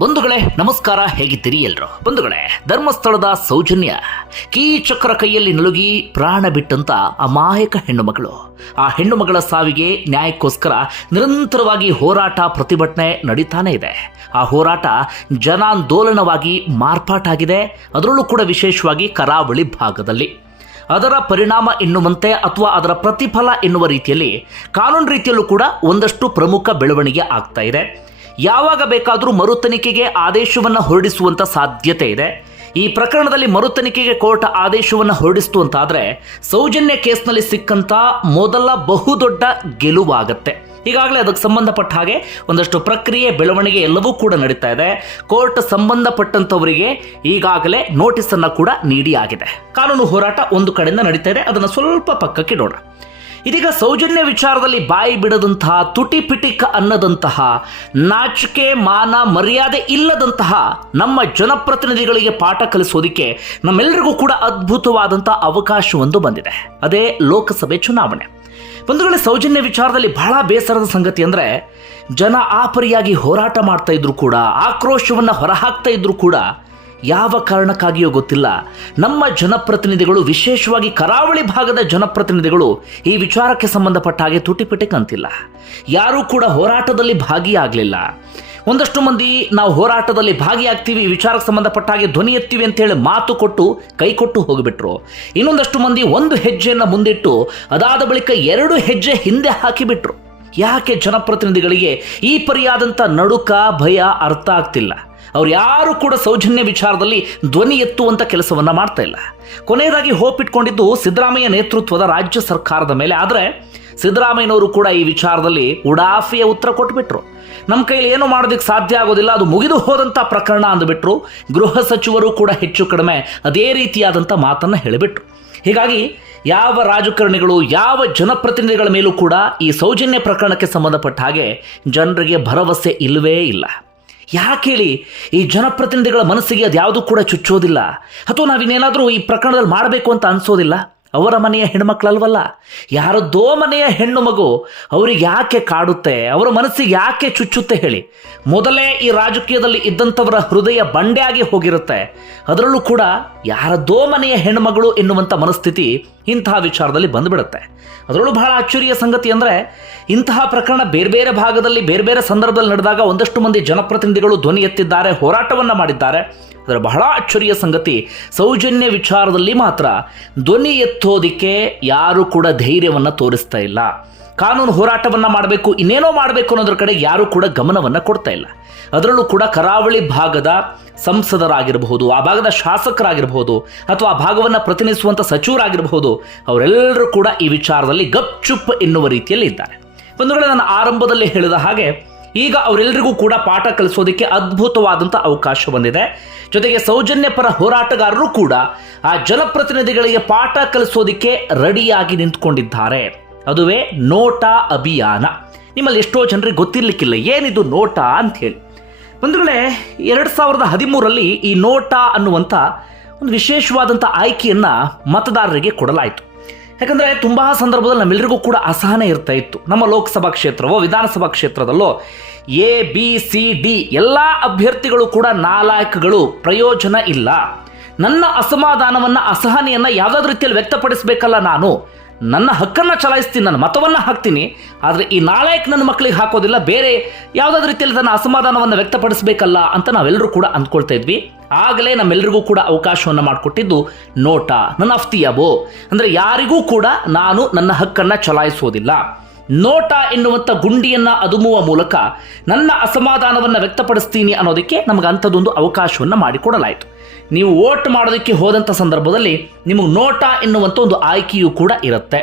ಬಂಧುಗಳೇ, ನಮಸ್ಕಾರ, ಹೇಗಿದ್ದೀರಿ ಎಲ್ರು? ಬಂಧುಗಳೇ, ಧರ್ಮಸ್ಥಳದ ಸೌಜನ್ಯ. ಕೀಚಕ್ರ ಕೈಯಲ್ಲಿ ನಲುಗಿ ಪ್ರಾಣ ಬಿಟ್ಟಂತ ಅಮಾಯಕ ಹೆಣ್ಣು ಮಗಳು ಆ ಹೆಣ್ಣು ಮಗಳ ಸಾವಿಗೆ ನ್ಯಾಯಕ್ಕೋಸ್ಕರ ನಿರಂತರವಾಗಿ ಹೋರಾಟ ಪ್ರತಿಭಟನೆ ನಡೀತಾನೆ ಇದೆ. ಆ ಹೋರಾಟ ಜನಾಂದೋಲನವಾಗಿ ಮಾರ್ಪಾಟಾಗಿದೆ. ಅದರಲ್ಲೂ ಕೂಡ ವಿಶೇಷವಾಗಿ ಕರಾವಳಿ ಭಾಗದಲ್ಲಿ. ಅದರ ಪರಿಣಾಮ ಎನ್ನುವಂತೆ ಅಥವಾ ಅದರ ಪ್ರತಿಫಲ ಎನ್ನುವ ರೀತಿಯಲ್ಲಿ ಕಾನೂನು ರೀತಿಯಲ್ಲೂ ಕೂಡ ಒಂದಷ್ಟು ಪ್ರಮುಖ ಬೆಳವಣಿಗೆ ಆಗ್ತಾ ಇದೆ. ಯಾವಾಗ ಬೇಕಾದರೂ ಮರುತನಿಖೆಗೆ ಆದೇಶವನ್ನು ಹೊರಡಿಸುವಂಥ ಸಾಧ್ಯತೆ ಇದೆ. ಈ ಪ್ರಕರಣದಲ್ಲಿ ಮರುತನಿಖೆಗೆ ಕೋರ್ಟ್ ಆದೇಶವನ್ನು ಹೊರಡಿಸ್ತು ಅಂತಾದರೆ ಸೌಜನ್ಯ ಕೇಸ್ನಲ್ಲಿ ಸಿಕ್ಕಂಥ ಮೊದಲ ಬಹುದೊಡ್ಡ ಗೆಲುವಾಗತ್ತೆ. ಈಗಾಗಲೇ ಅದಕ್ಕೆ ಸಂಬಂಧಪಟ್ಟ ಹಾಗೆ ಒಂದಷ್ಟು ಪ್ರಕ್ರಿಯೆ, ಬೆಳವಣಿಗೆ ಎಲ್ಲವೂ ಕೂಡ ನಡೀತಾ ಇದೆ. ಕೋರ್ಟ್ ಸಂಬಂಧಪಟ್ಟಂತವರಿಗೆ ಈಗಾಗಲೇ ನೋಟಿಸ್ ಅನ್ನ ಕೂಡ ನೀಡಿ ಕಾನೂನು ಹೋರಾಟ ಒಂದು ಕಡೆಯಿಂದ ನಡೀತಾ ಇದೆ. ಅದನ್ನು ಸ್ವಲ್ಪ ಪಕ್ಕಕ್ಕೆ ಇಡೋಣ ಇದೀಗ ಸೌಜನ್ಯ ವಿಚಾರದಲ್ಲಿ ಬಾಯಿ ಬಿಡದಂತಹ ತುಟಿ ಪಿಟಿಕ ಅನ್ನದಂತಹ, ನಾಚಿಕೆ, ಮಾನ, ಮರ್ಯಾದೆ ಇಲ್ಲದಂತಹ ನಮ್ಮ ಜನಪ್ರತಿನಿಧಿಗಳಿಗೆ ಪಾಠ ಕಲಿಸೋದಿಕ್ಕೆ ನಮ್ಮೆಲ್ಲರಿಗೂ ಕೂಡ ಅದ್ಭುತವಾದಂತಹ ಅವಕಾಶವೊಂದು ಬಂದಿದೆ. ಅದೇ ಲೋಕಸಭೆ ಚುನಾವಣೆ. ಬಂಧುಗಳ, ಸೌಜನ್ಯ ವಿಚಾರದಲ್ಲಿ ಬಹಳ ಬೇಸರದ ಸಂಗತಿ ಅಂದ್ರೆ, ಜನ ಆಪರಿಯಾಗಿ ಹೋರಾಟ ಮಾಡ್ತಾ ಇದ್ರು ಕೂಡ, ಆಕ್ರೋಶವನ್ನ ಹೊರಹಾಕ್ತಾ ಇದ್ರು ಕೂಡ ಯಾವ ಕಾರಣಕ್ಕಾಗಿಯೋ ಗೊತ್ತಿಲ್ಲ. ನಮ್ಮ ಜನಪ್ರತಿನಿಧಿಗಳು, ವಿಶೇಷವಾಗಿ ಕರಾವಳಿ ಭಾಗದ ಜನಪ್ರತಿನಿಧಿಗಳು ಈ ವಿಚಾರಕ್ಕೆ ಸಂಬಂಧಪಟ್ಟ ಹಾಗೆ ತುಟಿಪಿಟಿ ಕಂತಿಲ್ಲ. ಯಾರೂ ಕೂಡ ಹೋರಾಟದಲ್ಲಿ ಭಾಗಿಯಾಗಲಿಲ್ಲ. ಒಂದಷ್ಟು ಮಂದಿ ನಾವು ಹೋರಾಟದಲ್ಲಿ ಭಾಗಿಯಾಗ್ತೀವಿ ವಿಚಾರಕ್ಕೆ ಸಂಬಂಧಪಟ್ಟ ಹಾಗೆ ಧ್ವನಿ ಎತ್ತೀವಿ ಅಂತೇಳಿ ಮಾತು ಕೊಟ್ಟು, ಕೈ ಕೊಟ್ಟು ಹೋಗಿಬಿಟ್ರು. ಇನ್ನೊಂದಷ್ಟು ಮಂದಿ ಒಂದು ಹೆಜ್ಜೆಯನ್ನು ಮುಂದಿಟ್ಟು, ಅದಾದ ಬಳಿಕ ಎರಡು ಹೆಜ್ಜೆ ಹಿಂದೆ ಹಾಕಿಬಿಟ್ರು. ಯಾಕೆ ಜನಪ್ರತಿನಿಧಿಗಳಿಗೆ ಈ ಪರಿಯಾದಂಥ ನಡುಕ, ಭಯ ಅರ್ಥ ಆಗ್ತಿಲ್ಲ. ಅವ್ರು ಯಾರು ಕೂಡ ಸೌಜನ್ಯ ವಿಚಾರದಲ್ಲಿ ಧ್ವನಿ ಎತ್ತುವಂಥ ಕೆಲಸವನ್ನ ಮಾಡ್ತಾ ಇಲ್ಲ. ಕೊನೆಯದಾಗಿ ಹೋಪ್ ಇಟ್ಕೊಂಡಿದ್ದು ಸಿದ್ದರಾಮಯ್ಯ ನೇತೃತ್ವದ ರಾಜ್ಯ ಸರ್ಕಾರದ ಮೇಲೆ. ಆದರೆ ಸಿದ್ದರಾಮಯ್ಯನವರು ಕೂಡ ಈ ವಿಚಾರದಲ್ಲಿ ಉಡಾಫಿಯ ಉತ್ತರ ಕೊಟ್ಬಿಟ್ರು. ನಮ್ಮ ಕೈಲಿ ಏನು ಮಾಡೋದಕ್ಕೆ ಸಾಧ್ಯ ಆಗೋದಿಲ್ಲ, ಅದು ಮುಗಿದು ಹೋದಂಥ ಪ್ರಕರಣ ಅಂದ್ಬಿಟ್ರು. ಗೃಹ ಸಚಿವರು ಕೂಡ ಹೆಚ್ಚು ಕಡಿಮೆ ಅದೇ ರೀತಿಯಾದಂಥ ಮಾತನ್ನು ಹೇಳಿಬಿಟ್ರು. ಹೀಗಾಗಿ ಯಾವ ರಾಜಕಾರಣಿಗಳು, ಯಾವ ಜನಪ್ರತಿನಿಧಿಗಳ ಮೇಲೂ ಕೂಡ ಈ ಸೌಜನ್ಯ ಪ್ರಕರಣಕ್ಕೆ ಸಂಬಂಧಪಟ್ಟ ಹಾಗೆ ಜನರಿಗೆ ಭರವಸೆ ಇಲ್ಲವೇ ಇಲ್ಲ. ಯಾಕೆ ಹೇಳಿ ಈ ಜನಪ್ರತಿನಿಧಿಗಳ ಮನಸ್ಸಿಗೆ ಅದು ಯಾವುದೂ ಕೂಡ ಚುಚ್ಚೋದಿಲ್ಲ ಅಥವಾ ನಾವಿನ್ನೇನಾದರೂ ಈ ಪ್ರಕರಣದಲ್ಲಿ ಮಾಡಬೇಕು ಅಂತ ಅನಿಸೋದಿಲ್ಲ? ಅವರ ಮನೆಯ ಹೆಣ್ಮಕ್ಳಲ್ವಲ್ಲ? ಯಾರದ್ದೋ ಮನೆಯ ಹೆಣ್ಣು ಮಗು ಅವ್ರಿಗೆ ಯಾಕೆ ಕಾಡುತ್ತೆ? ಅವರ ಮನಸ್ಸಿಗೆ ಯಾಕೆ ಚುಚ್ಚುತ್ತೆ ಹೇಳಿ. ಮೊದಲೇ ಈ ರಾಜಕೀಯದಲ್ಲಿ ಇದ್ದಂಥವರ ಹೃದಯ ಬಂಡೆಯಾಗಿ ಹೋಗಿರುತ್ತೆ. ಅದರಲ್ಲೂ ಕೂಡ ಯಾರದ್ದೋ ಮನೆಯ ಹೆಣ್ಣುಮಗಳು ಎನ್ನುವಂಥ ಮನಸ್ಥಿತಿ ಇಂತಹ ವಿಚಾರದಲ್ಲಿ ಬಂದುಬಿಡುತ್ತೆ. ಅದರಲ್ಲೂ ಬಹಳ ಅಚ್ಚುರಿಯ ಸಂಗತಿ ಅಂದರೆ ಇಂತಹ ಪ್ರಕರಣ ಬೇರೆ ಬೇರೆ ಭಾಗದಲ್ಲಿ, ಬೇರೆ ಬೇರೆ ಸಂದರ್ಭದಲ್ಲಿ ನಡೆದಾಗ ಒಂದಷ್ಟು ಮಂದಿ ಜನಪ್ರತಿನಿಧಿಗಳು ಧ್ವನಿ ಎತ್ತಿದ್ದಾರೆ, ಹೋರಾಟವನ್ನು ಮಾಡಿದ್ದಾರೆ. ಅದರ ಬಹಳ ಅಚ್ಚುರಿಯ ಸಂಗತಿ, ಸೌಜನ್ಯ ವಿಚಾರದಲ್ಲಿ ಮಾತ್ರ ಧ್ವನಿ ಎತ್ತೋದಿಕ್ಕೆ ಯಾರು ಕೂಡ ಧೈರ್ಯವನ್ನು ತೋರಿಸ್ತಾ ಇಲ್ಲ. ಕಾನೂನು ಹೋರಾಟವನ್ನು ಮಾಡಬೇಕು, ಇನ್ನೇನೋ ಮಾಡಬೇಕು ಅನ್ನೋದ್ರ ಕಡೆ ಯಾರು ಕೂಡ ಗಮನವನ್ನು ಕೊಡ್ತಾ ಇಲ್ಲ. ಅದರಲ್ಲೂ ಕೂಡ ಕರಾವಳಿ ಭಾಗದ ಸಂಸದರಾಗಿರಬಹುದು, ಆ ಭಾಗದ ಶಾಸಕರಾಗಿರಬಹುದು, ಅಥವಾ ಆ ಭಾಗವನ್ನು ಪ್ರತಿನಿಧಿಸುವಂಥ ಸಚಿವರಾಗಿರಬಹುದು ಅವರೆಲ್ಲರೂ ಕೂಡ ಈ ವಿಚಾರದಲ್ಲಿ ಗಪ್ಚುಪ್ ಎನ್ನುವ ರೀತಿಯಲ್ಲಿ ಇದ್ದಾರೆ. ಬಂಧುಗಳೇ, ನಾನು ಆರಂಭದಲ್ಲಿ ಹೇಳಿದ ಹಾಗೆ ಈಗ ಅವರೆಲ್ಲರಿಗೂ ಕೂಡ ಪಾಠ ಕಲಿಸೋದಕ್ಕೆ ಅದ್ಭುತವಾದಂಥ ಅವಕಾಶ ಬಂದಿದೆ. ಜೊತೆಗೆ ಸೌಜನ್ಯ ಪರ ಹೋರಾಟಗಾರರು ಕೂಡ ಆ ಜನಪ್ರತಿನಿಧಿಗಳಿಗೆ ಪಾಠ ಕಲಿಸೋದಕ್ಕೆ ರೆಡಿಯಾಗಿ ನಿಂತ್ಕೊಂಡಿದ್ದಾರೆ. ಅದುವೇ ನೋಟಾ ಅಭಿಯಾನ. ನಿಮ್ಮಲ್ಲಿ ಎಷ್ಟೋ ಜನರಿಗೆ ಗೊತ್ತಿರಲಿಕ್ಕಿಲ್ಲ, ಏನಿದು ನೋಟಾ ಅಂತ ಹೇಳಿ ಬಂಧುಗಳೇ, ಎರಡು ಸಾವಿರದ ಹದಿಮೂರರಲ್ಲಿ ಈ ನೋಟಾ ಅನ್ನುವಂಥ ಒಂದು ವಿಶೇಷವಾದಂಥ ಆಯ್ಕೆಯನ್ನು ಮತದಾರರಿಗೆ ಕೊಡಲಾಯಿತು. ಯಾಕಂದರೆ ತುಂಬ ಸಂದರ್ಭದಲ್ಲಿ ನಮ್ಮೆಲ್ಲರಿಗೂ ಕೂಡ ಅಸಹನೆ ಇರ್ತಾ ಇತ್ತು. ನಮ್ಮ ಲೋಕಸಭಾ ಕ್ಷೇತ್ರವೋ, ವಿಧಾನಸಭಾ ಕ್ಷೇತ್ರದಲ್ಲೋ, ಎ, ಬಿ, ಸಿ, ಡಿ ಎಲ್ಲ ಅಭ್ಯರ್ಥಿಗಳು ಕೂಡ ನಾಲಾಯಕಗಳು ಪ್ರಯೋಜನ ಇಲ್ಲ. ನನ್ನ ಅಸಮಾಧಾನವನ್ನು, ಅಸಹನೆಯನ್ನು ಯಾವುದಾದ್ರೂ ರೀತಿಯಲ್ಲಿ ವ್ಯಕ್ತಪಡಿಸಬೇಕಲ್ಲ ನಾನು. ನನ್ನ ಹಕ್ಕನ್ನು ಚಲಾಯಿಸ್ತೀನಿ, ನನ್ನ ಮತವನ್ನು ಹಾಕ್ತೀನಿ. ಆದರೆ ಈ ನಾಲಾಯಕ ನನ್ನ ಮಕ್ಕಳಿಗೆ ಹಾಕೋದಿಲ್ಲ, ಬೇರೆ ಯಾವುದಾದ್ರೂ ರೀತಿಯಲ್ಲಿ ತನ್ನ ಅಸಮಾಧಾನವನ್ನು ವ್ಯಕ್ತಪಡಿಸಬೇಕಲ್ಲ ಅಂತ ನಾವೆಲ್ಲರೂ ಕೂಡ ಅಂದ್ಕೊಳ್ತಾ ಇದ್ವಿ. ಆಗಲೇ ನಮ್ಮೆಲ್ಲರಿಗೂ ಕೂಡ ಅವಕಾಶವನ್ನು ಮಾಡಿಕೊಟ್ಟಿದ್ದು ನೋಟಾ, ನನ್ನ ಅಫ್ತಿಯಾಬೋ ಅಂದರೆ ಯಾರಿಗೂ ಕೂಡ ನಾನು ನನ್ನ ಹಕ್ಕನ್ನು ಚಲಾಯಿಸೋದಿಲ್ಲ. ನೋಟ ಎನ್ನುವಂಥ ಗುಂಡಿಯನ್ನು ಅದುಮುವ ಮೂಲಕ ನನ್ನ ಅಸಮಾಧಾನವನ್ನು ವ್ಯಕ್ತಪಡಿಸ್ತೀನಿ ಅನ್ನೋದಕ್ಕೆ ನಮಗೆ ಅಂಥದ್ದೊಂದು ಅವಕಾಶವನ್ನು ಮಾಡಿಕೊಡಲಾಯಿತು. ನೀವು ವೋಟ್ ಮಾಡೋದಕ್ಕೆ ಹೋದಂಥ ಸಂದರ್ಭದಲ್ಲಿ ನಿಮಗೆ ನೋಟ ಎನ್ನುವಂಥ ಒಂದು ಆಯ್ಕೆಯೂ ಕೂಡ ಇರುತ್ತೆ.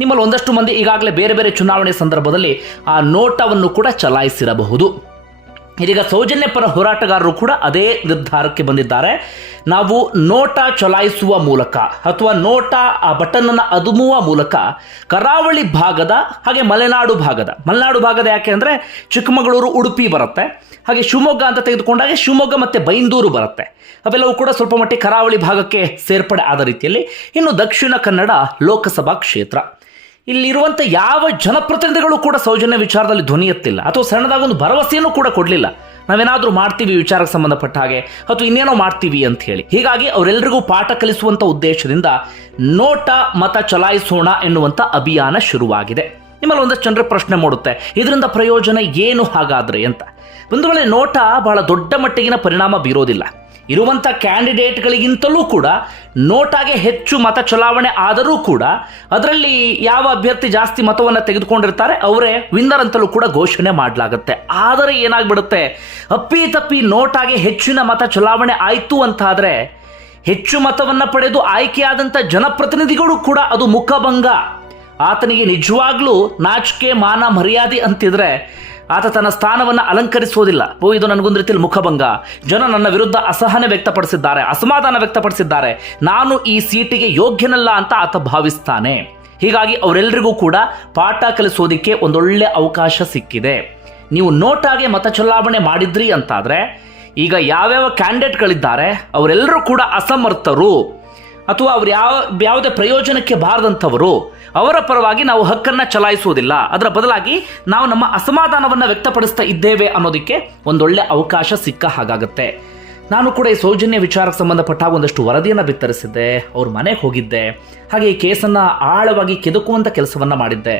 ನಿಮ್ಮಲ್ಲಿ ಒಂದಷ್ಟು ಮಂದಿ ಈಗಾಗಲೇ ಬೇರೆ ಬೇರೆ ಚುನಾವಣೆ ಸಂದರ್ಭದಲ್ಲಿ ಆ ನೋಟವನ್ನು ಕೂಡ ಚಲಾಯಿಸಿರಬಹುದು. ಇದೀಗ ಸೌಜನ್ಯ ಪರ ಹೋರಾಟಗಾರರು ಕೂಡ ಅದೇ ನಿರ್ಧಾರಕ್ಕೆ ಬಂದಿದ್ದಾರೆ. ನಾವು ನೋಟ ಚಲಾಯಿಸುವ ಮೂಲಕ ಅಥವಾ ನೋಟ ಆ ಬಟನ್ ಅನ್ನು ಅದುಮುವ ಮೂಲಕ ಕರಾವಳಿ ಭಾಗದ ಹಾಗೆ ಮಲೆನಾಡು ಭಾಗದ ಮಲೆನಾಡು ಭಾಗದ ಯಾಕೆ ಅಂದರೆ ಚಿಕ್ಕಮಗಳೂರು, ಉಡುಪಿ ಬರುತ್ತೆ. ಹಾಗೆ ಶಿವಮೊಗ್ಗ ಅಂತ ತೆಗೆದುಕೊಂಡಾಗ ಶಿವಮೊಗ್ಗ ಮತ್ತು ಬೈಂದೂರು ಬರುತ್ತೆ. ಅವೆಲ್ಲವೂ ಕೂಡ ಸ್ವಲ್ಪ ಮಟ್ಟಿಗೆ ಕರಾವಳಿ ಭಾಗಕ್ಕೆ ಸೇರ್ಪಡೆ ಆದ ರೀತಿಯಲ್ಲಿ. ಇನ್ನು ದಕ್ಷಿಣ ಕನ್ನಡ ಲೋಕಸಭಾ ಕ್ಷೇತ್ರ. ಇಲ್ಲಿರುವಂಥ ಯಾವ ಜನಪ್ರತಿನಿಧಿಗಳು ಕೂಡ ಸೌಜನ್ಯ ವಿಚಾರದಲ್ಲಿ ಧ್ವನಿ ಎತ್ತಿಲ್ಲ ಅಥವಾ ಸಣ್ಣದಾಗೊಂದು ಭರವಸೆಯನ್ನು ಕೂಡ ಕೊಡಲಿಲ್ಲ. ನಾವೇನಾದರೂ ಮಾಡ್ತೀವಿ ವಿಚಾರಕ್ಕೆ ಸಂಬಂಧಪಟ್ಟ ಹಾಗೆ ಅಥವಾ ಇನ್ನೇನೋ ಮಾಡ್ತೀವಿ ಅಂತ ಹೇಳಿ. ಹೀಗಾಗಿ ಅವರೆಲ್ಲರಿಗೂ ಪಾಠ ಕಲಿಸುವಂಥ ಉದ್ದೇಶದಿಂದ ನೋಟ ಮತ ಚಲಾಯಿಸೋಣ ಎನ್ನುವಂಥ ಅಭಿಯಾನ ಶುರುವಾಗಿದೆ. ನಿಮ್ಮಲ್ಲಿ ಒಂದಷ್ಟು ಜನರ ಪ್ರಶ್ನೆ ಮೂಡುತ್ತೆ, ಇದರಿಂದ ಪ್ರಯೋಜನ ಏನು ಹಾಗಾದ್ರೆ ಅಂತ. ಒಂದು ವೇಳೆ ನೋಟ ಬಹಳ ದೊಡ್ಡ ಮಟ್ಟಿಗಿನ ಪರಿಣಾಮ ಬೀರೋದಿಲ್ಲ. ಇರುವಂಥ ಕ್ಯಾಂಡಿಡೇಟ್ಗಳಿಗಿಂತಲೂ ಕೂಡ ನೋಟಾಗೆ ಹೆಚ್ಚು ಮತ ಚಲಾವಣೆ ಆದರೂ ಕೂಡ ಅದರಲ್ಲಿ ಯಾವ ಅಭ್ಯರ್ಥಿ ಜಾಸ್ತಿ ಮತವನ್ನು ತೆಗೆದುಕೊಂಡಿರ್ತಾರೆ, ಅವರೇ ವಿನ್ನರ್ ಅಂತಲೂ ಕೂಡ ಘೋಷಣೆ ಮಾಡಲಾಗುತ್ತೆ. ಆದರೆ ಏನಾಗ್ಬಿಡುತ್ತೆ? ಅಪ್ಪಿ ತಪ್ಪಿ ನೋಟಾಗೆ ಹೆಚ್ಚಿನ ಮತ ಚಲಾವಣೆ ಆಯಿತು ಅಂತಾದರೆ ಹೆಚ್ಚು ಮತವನ್ನು ಪಡೆದು ಆಯ್ಕೆಯಾದಂಥ ಜನಪ್ರತಿನಿಧಿಗಳು ಕೂಡ ಅದು ಮುಖಭಂಗ. ಆತನಿಗೆ ನಿಜವಾಗ್ಲೂ ನಾಚಿಕೆ, ಮಾನ, ಮರ್ಯಾದೆ ಅಂತಿದ್ರೆ ಆತ ತನ್ನ ಸ್ಥಾನವನ್ನು ಅಲಂಕರಿಸುವುದಿಲ್ಲ. ಓ, ಇದು ನನಗೊಂದು ರೀತಿಯಲ್ಲಿ ಮುಖಭಂಗ. ಜನ ನನ್ನ ವಿರುದ್ಧ ಅಸಹನೆ ವ್ಯಕ್ತಪಡಿಸಿದ್ದಾರೆ, ಅಸಮಾಧಾನ ವ್ಯಕ್ತಪಡಿಸಿದ್ದಾರೆ. ನಾನು ಈ ಸೀಟಿಗೆ ಯೋಗ್ಯನಲ್ಲ ಅಂತ ಆತ ಭಾವಿಸ್ತಾನೆ. ಹೀಗಾಗಿ ಅವರೆಲ್ಲರಿಗೂ ಕೂಡ ಪಾಠ ಕಲಿಸೋದಕ್ಕೆ ಒಂದೊಳ್ಳೆ ಅವಕಾಶ ಸಿಕ್ಕಿದೆ. ನೀವು ನೋಟಾಗೆ ಮತ ಚಲಾವಣೆ ಮಾಡಿದ್ರಿ ಅಂತಾದ್ರೆ, ಈಗ ಯಾವ್ಯಾವ ಕ್ಯಾಂಡಿಡೇಟ್ಗಳಿದ್ದಾರೆ ಅವರೆಲ್ಲರೂ ಕೂಡ ಅಸಮರ್ಥರು. ಅಥವಾ ಅವ್ರು ಯಾವ, ಯಾವುದೇ ಪ್ರಯೋಜನಕ್ಕೆ ಬಾರದಂಥವರು, ಅವರ ಪರವಾಗಿ ನಾವು ಹಕ್ಕನ್ನು ಚಲಾಯಿಸುವುದಿಲ್ಲ. ಅದರ ಬದಲಾಗಿ ನಾವು ನಮ್ಮ ಅಸಮಾಧಾನವನ್ನು ವ್ಯಕ್ತಪಡಿಸ್ತಾ ಇದ್ದೇವೆ ಅನ್ನೋದಕ್ಕೆ ಒಂದೊಳ್ಳೆ ಅವಕಾಶ ಸಿಕ್ಕ ಹಾಗಾಗುತ್ತೆ. ನಾನು ಕೂಡ ಈ ಸೌಜನ್ಯ ವಿಚಾರಕ್ಕೆ ಸಂಬಂಧಪಟ್ಟ ಒಂದಷ್ಟು ವರದಿಯನ್ನು ಬಿತ್ತರಿಸಿದ್ದೆ. ಅವ್ರ ಮನೆಗೆ ಹೋಗಿದ್ದೆ. ಹಾಗೆ ಈ ಕೇಸನ್ನು ಆಳವಾಗಿ ಕೆದಕುವಂಥ ಕೆಲಸವನ್ನು ಮಾಡಿದ್ದೆ.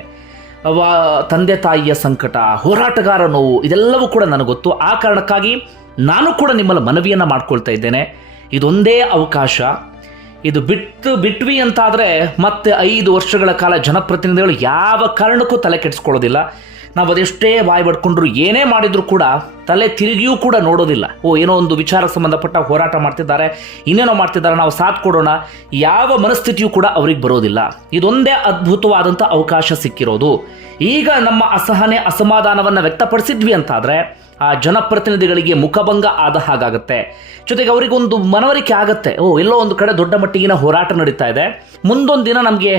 ತಂದೆ ತಾಯಿಯ ಸಂಕಟ, ಹೋರಾಟಗಾರ ನೋವು, ಇದೆಲ್ಲವೂ ಕೂಡ ನನಗೆ ಗೊತ್ತು. ಆ ಕಾರಣಕ್ಕಾಗಿ ನಾನು ಕೂಡ ನಿಮ್ಮಲ್ಲಿ ಮನವಿಯನ್ನು ಮಾಡ್ಕೊಳ್ತಾ ಇದ್ದೇನೆ. ಇದೊಂದೇ ಅವಕಾಶ. ಇದು ಬಿಟ್ಟು ಬಿಟ್ವಿ ಅಂತಾದರೆ ಮತ್ತೆ ಐದು ವರ್ಷಗಳ ಕಾಲ ಜನಪ್ರತಿನಿಧಿಗಳು ಯಾವ ಕಾರಣಕ್ಕೂ ತಲೆ ಕೆಡಿಸ್ಕೊಳ್ಳೋದಿಲ್ಲ. ನಾವು ಅದೆಷ್ಟೇ ಬಾಯಿ ಬಡ್ಕೊಂಡ್ರು ಏನೇ ಮಾಡಿದ್ರು ಕೂಡ ತಲೆ ತಿರುಗಿಯೂ ಕೂಡ ನೋಡೋದಿಲ್ಲ. ಓ, ಏನೋ ಒಂದು ವಿಚಾರ ಸಂಬಂಧಪಟ್ಟ ಹೋರಾಟ ಮಾಡ್ತಿದ್ದಾರೆ, ಇನ್ನೇನೋ ಮಾಡ್ತಿದ್ದಾರೆ, ನಾವು ಸಾಥ್ ಕೊಡೋಣ, ಯಾವ ಮನಸ್ಥಿತಿಯೂ ಕೂಡ ಅವ್ರಿಗೆ ಬರೋದಿಲ್ಲ. ಇದೊಂದೇ ಅದ್ಭುತವಾದಂಥ ಅವಕಾಶ ಸಿಕ್ಕಿರೋದು. ಈಗ ನಮ್ಮ ಅಸಹನೆ, ಅಸಮಾಧಾನವನ್ನು ವ್ಯಕ್ತಪಡಿಸಿದ್ವಿ ಅಂತಾದರೆ ಆ ಜನಪ್ರತಿನಿಧಿಗಳಿಗೆ ಮುಖಭಂಗ ಆದ ಹಾಗಾಗುತ್ತೆ. ಜೊತೆಗೆ ಅವರಿಗೊಂದು ಮನವರಿಕೆ ಆಗುತ್ತೆ. ಓ, ಎಲ್ಲೋ ಒಂದು ಕಡೆ ದೊಡ್ಡ ಮಟ್ಟಿಗಿನ ಹೋರಾಟ ನಡೀತಾ ಇದೆ. ಮುಂದೊಂದು ದಿನ ನಮಗೆ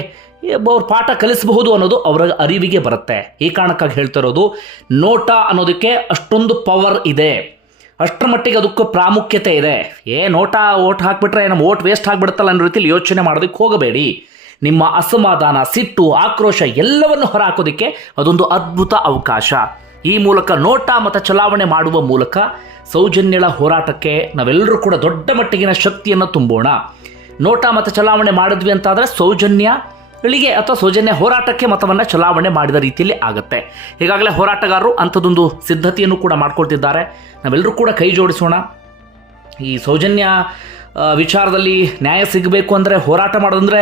ಅವ್ರ ಪಾಠ ಕಲಿಸಬಹುದು ಅನ್ನೋದು ಅವರ ಅರಿವಿಗೆ ಬರುತ್ತೆ. ಈ ಕಾರಣಕ್ಕಾಗಿ ಹೇಳ್ತಾ ಇರೋದು, ನೋಟ ಅನ್ನೋದಕ್ಕೆ ಅಷ್ಟೊಂದು ಪವರ್ ಇದೆ. ಅಷ್ಟರ ಮಟ್ಟಿಗೆ ಅದಕ್ಕೂ ಪ್ರಾಮುಖ್ಯತೆ ಇದೆ. ಏ, ನೋಟ ಓಟ್ ಹಾಕ್ಬಿಟ್ರೆ ನಮ್ಮ ಓಟ್ ವೇಸ್ಟ್ ಆಗಿಬಿಡುತ್ತಲ್ಲ ಅನ್ನೋ ರೀತಿಯಲ್ಲಿ ಯೋಚನೆ ಮಾಡೋದಕ್ಕೆ ಹೋಗಬೇಡಿ. ನಿಮ್ಮ ಅಸಮಾಧಾನ, ಸಿಟ್ಟು, ಆಕ್ರೋಶ ಎಲ್ಲವನ್ನು ಹೊರಹಾಕೋದಕ್ಕೆ ಅದೊಂದು ಅದ್ಭುತ ಅವಕಾಶ. ಈ ಮೂಲಕ ನೋಟಾ ಮತ ಚಲಾವಣೆ ಮಾಡುವ ಮೂಲಕ ಸೌಜನ್ಯಳ ಹೋರಾಟಕ್ಕೆ ನಾವೆಲ್ಲರೂ ಕೂಡ ದೊಡ್ಡ ಮಟ್ಟಿಗಿನ ಶಕ್ತಿಯನ್ನು ತುಂಬೋಣ. ನೋಟಾ ಮತ ಚಲಾವಣೆ ಮಾಡಿದ್ವಿ ಅಂತಾದರೆ ಸೌಜನ್ಯಳಿಗೆ ಅಥವಾ ಸೌಜನ್ಯ ಹೋರಾಟಕ್ಕೆ ಮತವನ್ನು ಚಲಾವಣೆ ಮಾಡಿದ ರೀತಿಯಲ್ಲಿ ಆಗುತ್ತೆ. ಈಗಾಗಲೇ ಹೋರಾಟಗಾರರು ಅಂಥದ್ದೊಂದು ಸಿದ್ಧತೆಯನ್ನು ಕೂಡ ಮಾಡ್ಕೊಳ್ತಿದ್ದಾರೆ. ನಾವೆಲ್ಲರೂ ಕೂಡ ಕೈ ಜೋಡಿಸೋಣ. ಈ ಸೌಜನ್ಯ ವಿಚಾರದಲ್ಲಿ ನ್ಯಾಯ ಸಿಗಬೇಕು ಅಂದರೆ ಹೋರಾಟ ಮಾಡೋದಂದರೆ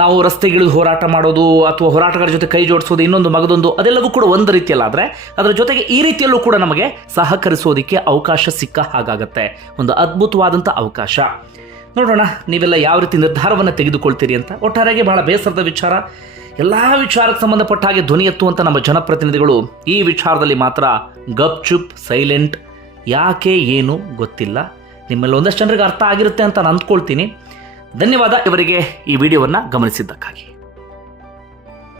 ನಾವು ರಸ್ತೆಗಿಳಿದು ಹೋರಾಟ ಮಾಡೋದು ಅಥವಾ ಹೋರಾಟಗಾರ ಜೊತೆ ಕೈ ಜೋಡಿಸೋದು, ಇನ್ನೊಂದು ಮಗದೊಂದು, ಅದೆಲ್ಲವೂ ಕೂಡ ಒಂದು ರೀತಿಯಲ್ಲಾದರೆ ಅದರ ಜೊತೆಗೆ ಈ ರೀತಿಯಲ್ಲೂ ಕೂಡ ನಮಗೆ ಸಹಕರಿಸೋದಕ್ಕೆ ಅವಕಾಶ ಸಿಕ್ಕ ಹಾಗಾಗತ್ತೆ. ಒಂದು ಅದ್ಭುತವಾದಂಥ ಅವಕಾಶ. ನೋಡೋಣ, ನೀವೆಲ್ಲ ಯಾವ ರೀತಿ ನಿರ್ಧಾರವನ್ನು ತೆಗೆದುಕೊಳ್ತೀರಿ ಅಂತ. ಒಟ್ಟಾರೆಗೆ ಬಹಳ ಬೇಸರದ ವಿಚಾರ. ಎಲ್ಲ ವಿಚಾರಕ್ಕೆ ಸಂಬಂಧಪಟ್ಟ ಹಾಗೆ ಧ್ವನಿ ಎತ್ತುವಂಥ ನಮ್ಮ ಜನಪ್ರತಿನಿಧಿಗಳು ಈ ವಿಚಾರದಲ್ಲಿ ಮಾತ್ರ ಗಪ್ ಚುಪ್, ಸೈಲೆಂಟ್, ಯಾಕೆ, ಏನು ಗೊತ್ತಿಲ್ಲ. ನಿಮ್ಮಲ್ಲಿ ಒಂದಷ್ಟು ಜನರಿಗೆ ಅರ್ಥ ಆಗಿರುತ್ತೆ ಅಂತ ನಾನು ಅಂದ್ಕೊಳ್ತೀನಿ. ಧನ್ಯವಾದ ಇವರಿಗೆ ಈ ವಿಡಿಯೋವನ್ನು ಗಮನಿಸಿದ್ದಕ್ಕಾಗಿ.